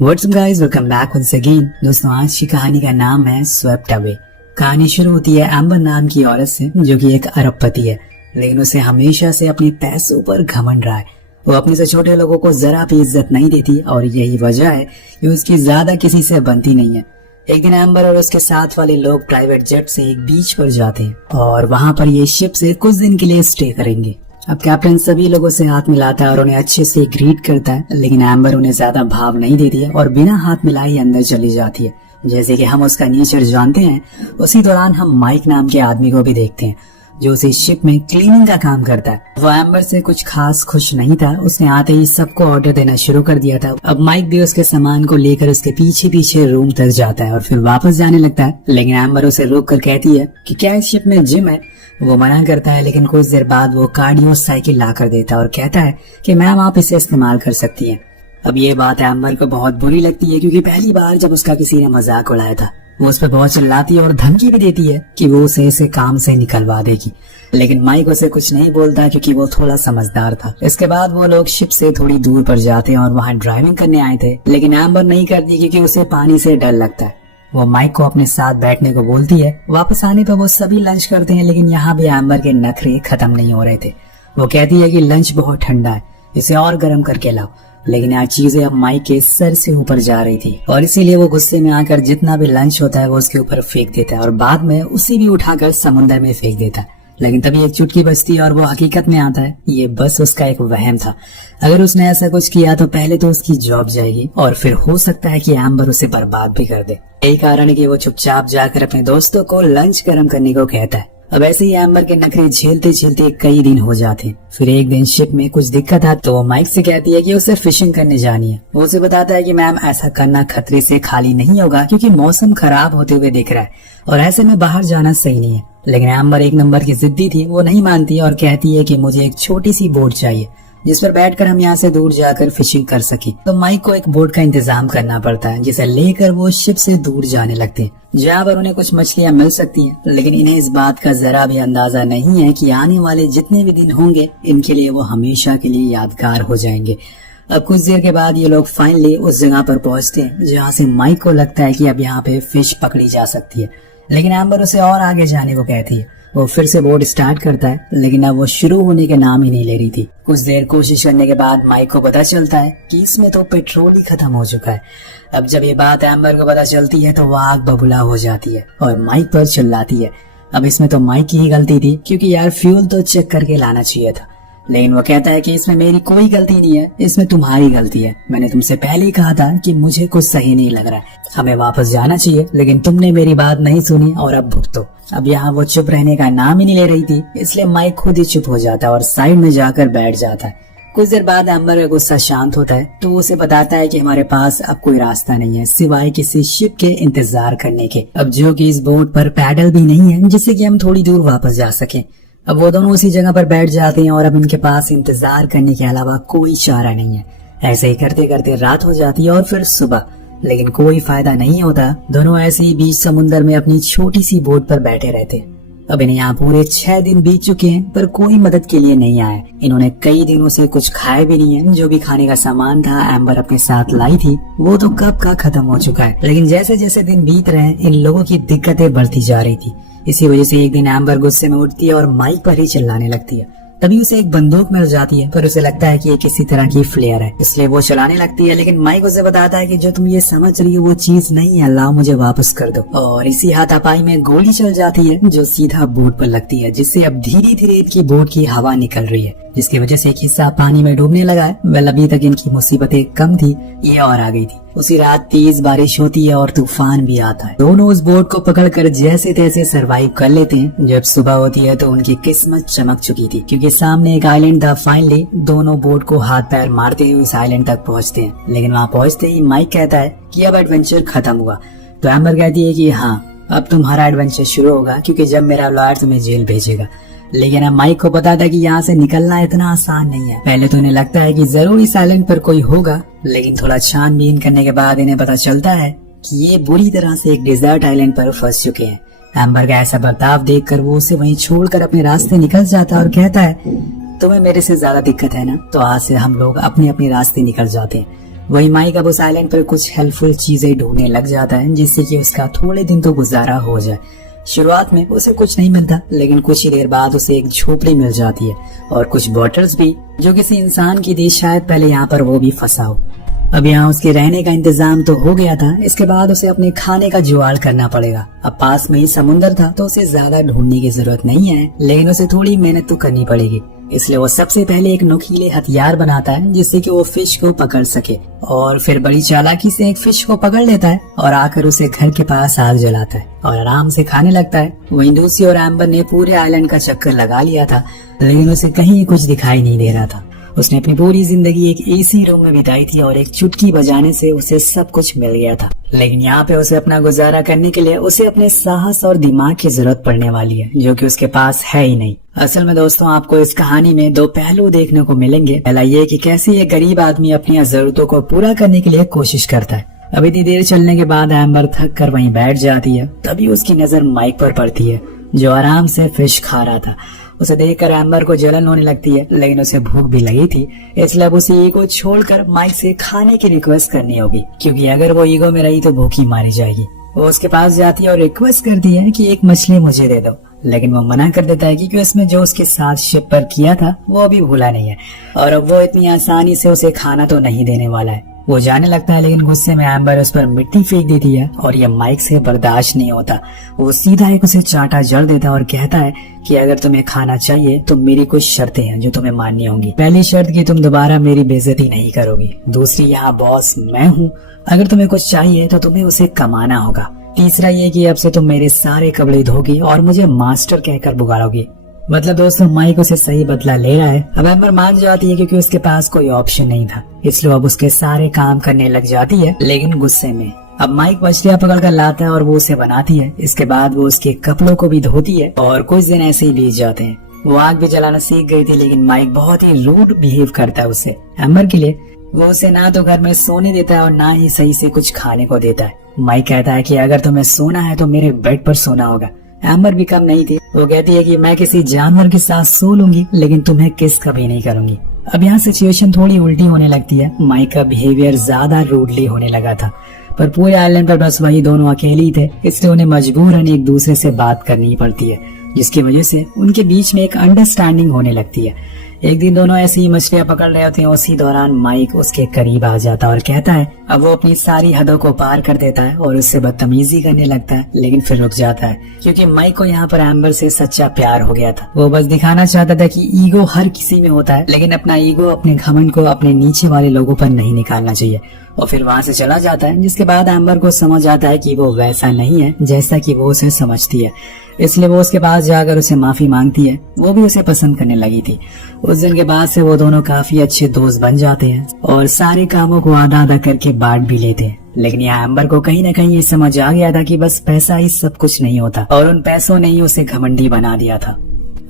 What's up guys, welcome back once again. दोस्तों, आज की कहानी का नाम है स्वेप्ट अवे। कहानी शुरू होती है एम्बर नाम की औरत से, जो कि एक अरबपति है, लेकिन उसे हमेशा से अपने पैसों पर घमंड रहा है। वो अपने से छोटे लोगों को जरा भी इज्जत नहीं देती और यही वजह है कि उसकी ज्यादा किसी से बनती नहीं है। एक दिन एम्बर और उसके साथ वाले लोग प्राइवेट जेट से एक बीच पर जाते हैं और वहां पर ये शिप से कुछ दिन के लिए स्टे करेंगे। अब कैप्टन सभी लोगों से हाथ मिलाता है और उन्हें अच्छे से ग्रीट करता है, लेकिन एम्बर उन्हें ज्यादा भाव नहीं देती है और बिना हाथ मिलाए अंदर चली जाती है। जैसे कि हम उसका नेचर जानते हैं, उसी दौरान हम माइक नाम के आदमी को भी देखते हैं, जो उसी शिप में क्लीनिंग का काम करता है। वो एम्बर से कुछ खास खुश नहीं था। उसने आते ही सबको ऑर्डर देना शुरू कर दिया था। अब माइक भी उसके सामान को लेकर उसके पीछे पीछे रूम तक जाता है और फिर वापस जाने लगता है, लेकिन एम्बर उसे रोक कर कहती है कि क्या इस शिप में जिम है। वो मना करता है, लेकिन कुछ देर बाद वो कार्डियो साइकिल ला कर देता है और कहता है कि मैम आप इसे इस्तेमाल कर सकती हैं। अब ये बात एम्बर को बहुत बुरी लगती है, क्योंकि पहली बार जब उसका किसी ने मजाक उड़ाया था, वो उस पर बहुत चिल्लाती है और धमकी भी देती है कि वो उसे इसे काम से निकलवा देगी। लेकिन माइक उसे कुछ नहीं बोलता, क्योंकि वो थोड़ा समझदार था। इसके बाद वो लोग शिप से थोड़ी दूर पर जाते हैं और वहाँ ड्राइविंग करने आए थे, लेकिन एम्बर नहीं करती, क्योंकि उसे पानी से डर लगता है। वो माइक को अपने साथ बैठने को बोलती है। वापस आने पर वो सभी लंच करते हैं, लेकिन यहाँ भी एम्बर के नखरे खत्म नहीं हो रहे थे। वो कहती है कि लंच बहुत ठंडा है, इसे और गर्म करके लाओ, लेकिन आज चीजें अब माइक के सर से ऊपर जा रही थी और इसीलिए वो गुस्से में आकर जितना भी लंच होता है वो उसके ऊपर फेंक देता है और बाद में उसे भी उठाकर समुद्र में फेंक देता है। लेकिन तभी एक चुटकी बजती है और वो हकीकत में आता है। ये बस उसका एक वहम था। अगर उसने ऐसा कुछ किया तो पहले तो उसकी जॉब जाएगी और फिर हो सकता है कि एम्बर उसे बर्बाद भी कर दे। यही कारण है कि वो चुपचाप जाकर अपने दोस्तों को लंच गर्म करने को कहता है। अब ऐसे ही एम्बर के नखरे झेलते झेलते कई दिन हो जाते हैं। फिर एक दिन शिप में कुछ दिक्कत है तो वो माइक से कहती है कि उसे फिशिंग करने जानी है। वो उसे बताता है कि मैम ऐसा करना खतरे से खाली नहीं होगा, क्योंकि मौसम खराब होते हुए दिख रहा है और ऐसे में बाहर जाना सही नहीं है। लेकिन एम्बर एक नंबर की जिद्दी थी। वो नहीं मानती और कहती है कि मुझे एक छोटी सी बोट चाहिए जिस पर बैठकर हम यहाँ से दूर जाकर फिशिंग कर सके। तो माइक को एक बोट का इंतजाम करना पड़ता है, जिसे लेकर वो शिप से दूर जाने लगते हैं, जहाँ पर उन्हें कुछ मछलियाँ मिल सकती हैं। लेकिन इन्हें इस बात का जरा भी अंदाजा नहीं है कि आने वाले जितने भी दिन होंगे इनके लिए वो हमेशा के लिए यादगार हो जाएंगे। अब कुछ देर के बाद ये लोग फाइनली उस जगह पर पहुंचते हैं जहाँ से माइक को लगता है कि अब यहाँ पे फिश पकड़ी जा सकती है, लेकिन एम्बर उसे और आगे जाने को कहती है। वो फिर से बोट स्टार्ट करता है, लेकिन अब वो शुरू होने के नाम ही नहीं ले रही थी। कुछ देर कोशिश करने के बाद माइक को पता चलता है कि इसमें तो पेट्रोल ही खत्म हो चुका है। अब जब ये बात एम्बर को पता चलती है तो वो आग बबूला हो जाती है और माइक पर चिल्लाती है। अब इसमें तो माइक की ही गलती थी, क्योंकि यार फ्यूल तो चेक करके लाना चाहिए था। लेकिन वो कहता है कि इसमें मेरी कोई गलती नहीं है, इसमें तुम्हारी गलती है। मैंने तुमसे पहले ही कहा था कि मुझे कुछ सही नहीं लग रहा है, हमें वापस जाना चाहिए, लेकिन तुमने मेरी बात नहीं सुनी और अब भुगतो। अब यहाँ वो चुप रहने का नाम ही नहीं ले रही थी, इसलिए माइक खुद ही चुप हो जाता है और साइड में जाकर बैठ जाता है। कुछ देर बाद एम्बर का गुस्सा शांत होता है तो वो उसे बताता है कि हमारे पास अब कोई रास्ता नहीं है सिवाय किसी शिप के इंतजार करने के, अब जो कि इस बोट पर पैडल भी नहीं है जिससे कि हम थोड़ी दूर वापस जा सके। अब वो दोनों उसी जगह पर बैठ जाते हैं और अब इनके पास इंतजार करने के अलावा कोई चारा नहीं है। ऐसे ही करते करते रात हो जाती है और फिर सुबह, लेकिन कोई फायदा नहीं होता। दोनों ऐसे ही बीच समुद्र में अपनी छोटी सी बोट पर बैठे रहते। अब इन्हें यहाँ पूरे 6 दिन बीत चुके हैं, पर कोई मदद के लिए नहीं आए। इन्होंने कई दिनों से कुछ खाया भी नहीं है। जो भी खाने का सामान था एम्बर अपने साथ लाई थी, वो तो कब का खत्म हो चुका है। लेकिन जैसे जैसे दिन बीत रहे हैं, इन लोगों की दिक्कतें बढ़ती जा रही थी। इसी वजह से एक दिन एम्बर गुस्से में उठती है और माइक पर ही चिल्लाने लगती है। तभी उसे एक बंदूक मिल जाती है, पर उसे लगता है कि ये किसी तरह की फ्लेयर है, इसलिए वो चलाने लगती है। लेकिन माइक उसे बताता है कि जो तुम ये समझ रही हो वो चीज नहीं है, लाओ मुझे वापस कर दो। और इसी हाथापाई में गोली चल जाती है जो सीधा बोट पर लगती है, जिससे अब धीरे धीरे इनकी बोट की हवा निकल रही है, जिसकी वजह से एक हिस्सा पानी में डूबने लगा है। वेल, अभी तक इनकी मुसीबतें कम थी, ये और आ गई थी। उसी रात तेज बारिश होती है और तूफान भी आता है। दोनों उस बोट को पकड़कर जैसे तैसे सरवाइव कर लेते हैं। जब सुबह होती है तो उनकी किस्मत चमक चुकी थी, क्योंकि सामने एक आइलैंड था। फाइनली दोनों बोट को हाथ पैर मारते हुए उस आइलैंड तक पहुंचते हैं, लेकिन वहाँ पहुंचते ही माइक कहता है कि अब एडवेंचर खत्म हुआ। तो एम्बर कहती है कि हाँ, अब तुम्हारा एडवेंचर शुरू होगा, क्योंकि जब मेरा लॉयर तुम्हें जेल भेजेगा। लेकिन अब माइक को पता था कि यहाँ से निकलना इतना आसान नहीं है। पहले तो इन्हें लगता है कि जरूर इस आइलैंड पर कोई होगा, लेकिन थोड़ा छानबीन करने के बाद इन्हें पता चलता है कि ये बुरी तरह से एक डिजर्ट आइलैंड पर फंस चुके हैं। एम्बर का ऐसा बर्ताव देखकर वो उसे वहीं छोड़कर अपने रास्ते निकल जाता है और कहता है, तुम्हें मेरे से ज्यादा दिक्कत है ना, तो आज से हम लोग अपने अपने रास्ते निकल जाते हैं। वही माइक अब उस आइलैंड पर कुछ हेल्पफुल चीजें ढूंढने लग जाता है जिससे कि उसका थोड़े दिन तो गुजारा हो जाए। शुरुआत में उसे कुछ नहीं मिलता, लेकिन कुछ ही देर बाद उसे एक झोपड़ी मिल जाती है और कुछ बॉटल्स भी, जो किसी इंसान की थी, शायद पहले यहाँ पर वो भी फंसा हो। अब यहाँ उसके रहने का इंतजाम तो हो गया था, इसके बाद उसे अपने खाने का जुगाड़ करना पड़ेगा। अब पास में ही समुंदर था तो उसे ज्यादा ढूंढने की जरूरत नहीं है, लेकिन उसे थोड़ी मेहनत तो करनी पड़ेगी। इसलिए वो सबसे पहले एक नुकीले हथियार बनाता है जिससे कि वो फिश को पकड़ सके, और फिर बड़ी चालाकी से एक फिश को पकड़ लेता है और आकर उसे घर के पास आग जलाता है और आराम से खाने लगता है। वहीं लूसी और एम्बर ने पूरे आइलैंड का चक्कर लगा लिया था, लेकिन उसे कहीं कुछ दिखाई नहीं दे रहा था। उसने अपनी पूरी जिंदगी एक एसी रूम में बिताई थी और एक चुटकी बजाने से उसे सब कुछ मिल गया था, लेकिन यहाँ पे उसे अपना गुजारा करने के लिए उसे अपने साहस और दिमाग की जरूरत पड़ने वाली है, जो कि उसके पास है ही नहीं। असल में दोस्तों, आपको इस कहानी में दो पहलू देखने को मिलेंगे। पहला ये कि कैसे ये गरीब आदमी अपनी जरूरतों को पूरा करने के लिए कोशिश करता है। अब इतनी देर चलने के बाद एम्बर थक कर वहीं बैठ जाती है। तभी उसकी नजर माइक पर पड़ती है, जो आराम से फिश खा रहा था। उसे देखकर एम्बर को जलन होने लगती है, लेकिन उसे भूख भी लगी थी, इसलिए अब उसे ईगो छोड़कर माइक से खाने की रिक्वेस्ट करनी होगी, क्योंकि अगर वो ईगो में रही तो भूखी मारी जाएगी। वो उसके पास जाती है और रिक्वेस्ट करती है कि एक मछली मुझे दे दो, लेकिन वो मना कर देता है क्योंकि उसमें जो उसके साथ शिप पर किया था वो अभी भूला नहीं है, और अब वो इतनी आसानी से उसे खाना तो नहीं देने वाला है। वो जाने लगता है, लेकिन गुस्से में एम्बर उस पर मिट्टी फेंक देती है और ये माइक से बर्दाश्त नहीं होता। वो सीधा एक उसे चाटा जड़ देता है और कहता है कि अगर तुम्हें खाना चाहिए तो मेरी कुछ शर्तें हैं जो तुम्हें माननी होंगी। पहली शर्त कि तुम दोबारा मेरी बेइज्जती नहीं करोगी। दूसरी, यहाँ बॉस मैं हूँ, अगर तुम्हें कुछ चाहिए तो तुम्हें उसे कमाना होगा। तीसरा ये कि अब से तुम मेरे सारे कपड़े धोगी और मुझे मास्टर कहकर पुकारोगी। मतलब दोस्तों, माइक उसे सही बदला ले रहा है। अब एम्बर मान जाती है क्योंकि उसके पास कोई ऑप्शन नहीं था, इसलिए अब उसके सारे काम करने लग जाती है, लेकिन गुस्से में। अब माइक मछलियां पकड़ कर लाता है और वो उसे बनाती है। इसके बाद वो उसके कपड़ों को भी धोती है और कुछ दिन ऐसे ही बीत जाते हैं। वो आग भी जलाना सीख गई थी, लेकिन माइक बहुत ही रूड बिहेव करता है उससे। एम्बर के लिए वो उसे ना तो घर में सोने देता है और ना ही सही से कुछ खाने को देता है। माइक कहता है कि अगर तुम्हें सोना है तो मेरे बेड पर सोना होगा। एम्बर भी कम नहीं थी, वो कहती है कि मैं किसी जानवर के साथ सो लूंगी, लेकिन तुम्हें किस कभी नहीं करूंगी। अब यहाँ सिचुएशन थोड़ी उल्टी होने लगती है। माइक का बिहेवियर ज्यादा रूडली होने लगा था, पर पूरे आइलैंड पर बस वही दोनों अकेले ही थे, इसलिए उन्हें मजबूरन एक दूसरे से बात करनी पड़ती है, जिसकी वजह से उनके बीच में एक अंडरस्टैंडिंग होने लगती है। एक दिन दोनों ऐसी ही मछलियां पकड़ रहे होते हैं। उसी दौरान माइक उसके करीब आ जाता है और कहता है, अब वो अपनी सारी हदों को पार कर देता है और उससे बदतमीजी करने लगता है, लेकिन फिर रुक जाता है क्योंकि माइक को यहाँ पर एम्बर से सच्चा प्यार हो गया था। वो बस दिखाना चाहता था कि ईगो हर किसी में होता है, लेकिन अपना ईगो, अपने घमंड को अपने नीचे वाले लोगों पर नहीं निकालना चाहिए। और फिर वहाँ से चला जाता है, जिसके बाद एम्बर को समझ आता है कि वो वैसा नहीं है जैसा कि वो उसे समझती है, इसलिए वो उसके पास जाकर उसे माफी मांगती है। वो भी उसे पसंद करने लगी थी। उस दिन के बाद से वो दोनों काफी अच्छे दोस्त बन जाते हैं और सारे कामों को आधा आधा करके बांट भी लेते हैं। लेकिन यहाँ एम्बर को कहीं न कहीं ये समझ आ गया था कि बस पैसा ही सब कुछ नहीं होता, और उन पैसों ने ही उसे घमंडी बना दिया था।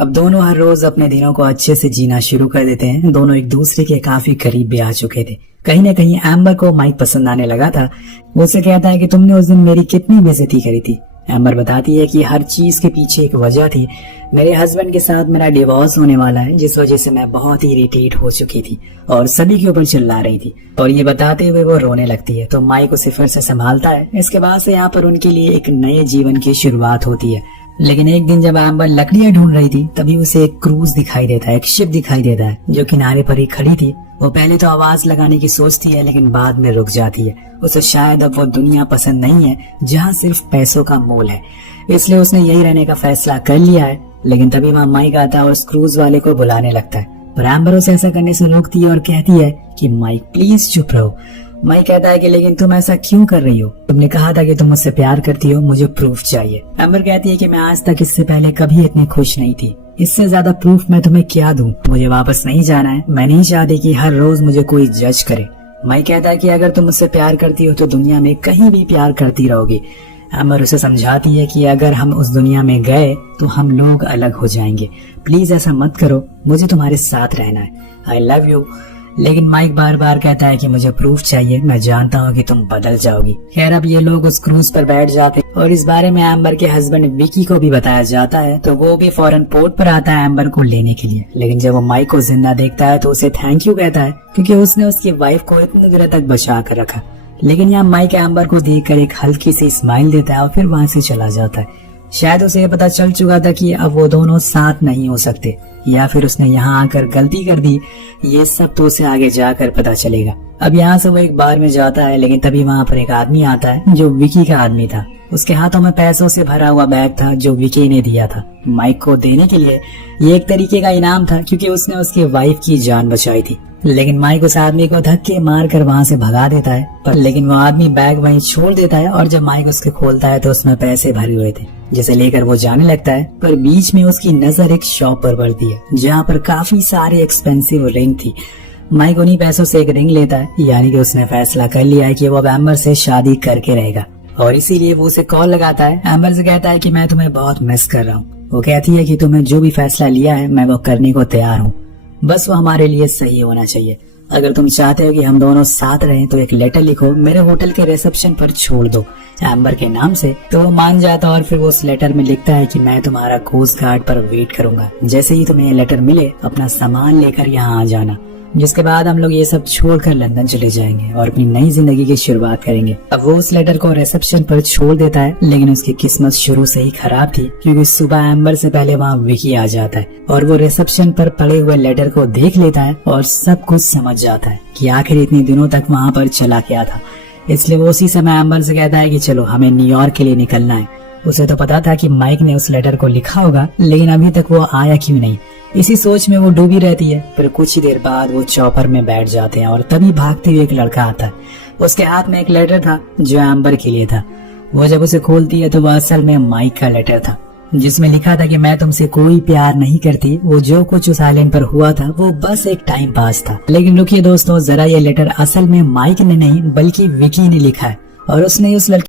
अब दोनों हर रोज अपने दिनों को अच्छे से जीना शुरू कर देते हैं। दोनों एक दूसरे के काफी करीब भी आ चुके थे। कहीं न कहीं एम्बर को माइक पसंद आने लगा था। वो उसे कहता है कि तुमने उस दिन मेरी कितनी बेइज्जती करी थी। एम्बर बताती है कि हर चीज के पीछे एक वजह थी। मेरे हस्बैंड के साथ मेरा डिवोर्स होने वाला है, जिस वजह से मैं बहुत ही इरिटेट हो चुकी थी और सभी के ऊपर चिल्ला रही थी। और ये बताते हुए वो रोने लगती है, तो माइक उसे फिर से संभालता है। इसके बाद से यहाँ पर उनके लिए एक नए जीवन की शुरुआत होती है। लेकिन एक दिन जब एम्बर लकड़ियां ढूंढ रही थी, तभी उसे एक क्रूज दिखाई देता है, एक शिप दिखाई देता है जो किनारे पर ही खड़ी थी। वो पहले तो आवाज लगाने की सोचती है, लेकिन बाद में रुक जाती है। उसे शायद अब वो दुनिया पसंद नहीं है जहाँ सिर्फ पैसों का मोल है, इसलिए उसने यही रहने का फैसला कर लिया है। लेकिन तभी वहाँ माइक आता है और उस क्रूज वाले को बुलाने लगता है, पर एम्बर उसे ऐसा करने से रोकती है और कहती है कि माइक प्लीज चुप रहो। माइक कहता है कि लेकिन तुम ऐसा क्यों कर रही हो? तुमने कहा था कि तुम मुझसे प्यार करती हो, मुझे प्रूफ चाहिए। एम्बर कहती है कि मैं आज तक इससे पहले कभी इतनी खुश नहीं थी, इससे ज्यादा प्रूफ मैं तुम्हें क्या दूं? मुझे वापस नहीं जाना है। मैं नहीं चाहती कि हर रोज मुझे कोई जज करे। माइक कहता है कि अगर तुम मुझसे प्यार करती हो तो दुनिया में कहीं भी प्यार करती रहोगी। एम्बर उसे समझाती है कि अगर हम उस दुनिया में गए तो हम लोग अलग हो जाएंगे। प्लीज ऐसा मत करो, मुझे तुम्हारे साथ रहना है। I love you. लेकिन माइक बार बार कहता है कि मुझे प्रूफ चाहिए, मैं जानता हूँ कि तुम बदल जाओगी। खैर अब ये लोग उस क्रूज पर बैठ जाते और इस बारे में एम्बर के हस्बैंड विकी को भी बताया जाता है, तो वो भी फौरन पोर्ट पर आता है एम्बर को लेने के लिए। लेकिन जब वो माइक को जिंदा देखता है तो उसे थैंक यू कहता है, क्योंकि उसने उसकी वाइफ को इतनी देर तक बचा कर रखा। लेकिन यहाँ माइक एम्बर को देखकर एक हल्की सी स्माइल देता है और फिर वहाँ से चला जाता है। शायद उसे ये पता चल चुका था कि अब वो दोनों साथ नहीं हो सकते, या फिर उसने यहाँ आकर गलती कर दी, ये सब तो उसे आगे जाकर पता चलेगा। अब यहाँ से वो एक बार में जाता है, लेकिन तभी वहाँ पर एक आदमी आता है जो विकी का आदमी था। उसके हाथों में पैसों से भरा हुआ बैग था जो विकी ने दिया था माइक को देने के लिए। ये एक तरीके का इनाम था, क्योंकि उसने उसकी वाइफ की जान बचाई थी। लेकिन माइक उस आदमी को धक्के मार कर वहाँ से भगा देता है, लेकिन वो आदमी बैग वहीं छोड़ देता है और जब माइक उसके खोलता है तो उसमें पैसे भरे हुए थे, जिसे लेकर वो जाने लगता है। पर बीच में उसकी नजर एक शॉप पर पड़ती है जहाँ पर काफी सारे एक्सपेंसिव रिंग थी। माइक उन्हीं पैसों से एक रिंग लेता है, यानी कि उसने फैसला कर लिया है कि वो अब एम्बर से शादी करके रहेगा, और इसीलिए वो उसे कॉल लगाता है। एम्बर से कहता है कि मैं तुम्हें बहुत मिस कर रहा हूँ। वो कहती है कि तुम्हें जो भी फैसला लिया है मैं वो करने को तैयार हूँ, बस वो हमारे लिए सही होना चाहिए। अगर तुम चाहते हो कि हम दोनों साथ रहें तो एक लेटर लिखो, मेरे होटल के रिसेप्शन पर छोड़ दो एम्बर के नाम से। तो वो मान जाता है और फिर वो उस लेटर में लिखता है कि मैं तुम्हारा कोस्ट गार्ड पर वेट करूंगा, जैसे ही तुम्हें ये लेटर मिले अपना सामान लेकर यहाँ आ जाना। जिसके बाद हम लोग ये सब छोड़कर लंदन चले जाएंगे और अपनी नई जिंदगी की शुरुआत करेंगे। अब वो उस लेटर को रिसेप्शन पर छोड़ देता है, लेकिन उसकी किस्मत शुरू से ही खराब थी, क्योंकि सुबह एम्बर से पहले वहाँ विकी आ जाता है और वो रिसेप्शन पर पड़े हुए लेटर को देख लेता है और सब कुछ समझ जाता है कि आखिर इतने दिनों तक वहाँ पर चला क्या था। इसलिए वो उसी समय एम्बर से कहता है कि चलो हमें न्यूयॉर्क के लिए निकलना है। उसे तो पता था कि माइक ने उस लेटर को लिखा होगा, लेकिन अभी तक वो आया क्यों नहीं, इसी सोच में वो डूबी रहती है। फिर कुछ ही देर बाद वो चॉपर में बैठ जाते हैं और तभी भागते हुए एक लड़का आता है। उसके हाथ में एक लेटर था जो एम्बर के लिए था। वो जब उसे खोलती है तो वह असल में माइक का लेटर था, जिसमें लिखा था कि मैं तुमसे कोई प्यार नहीं करती, वो जो कुछ उस आइलैंड पर हुआ था वो बस एक टाइम पास था। लेकिन रुकिए दोस्तों, जरा ये लेटर असल में माइक ने नहीं बल्कि विकी ने लिखा है, और उसने उस लड़की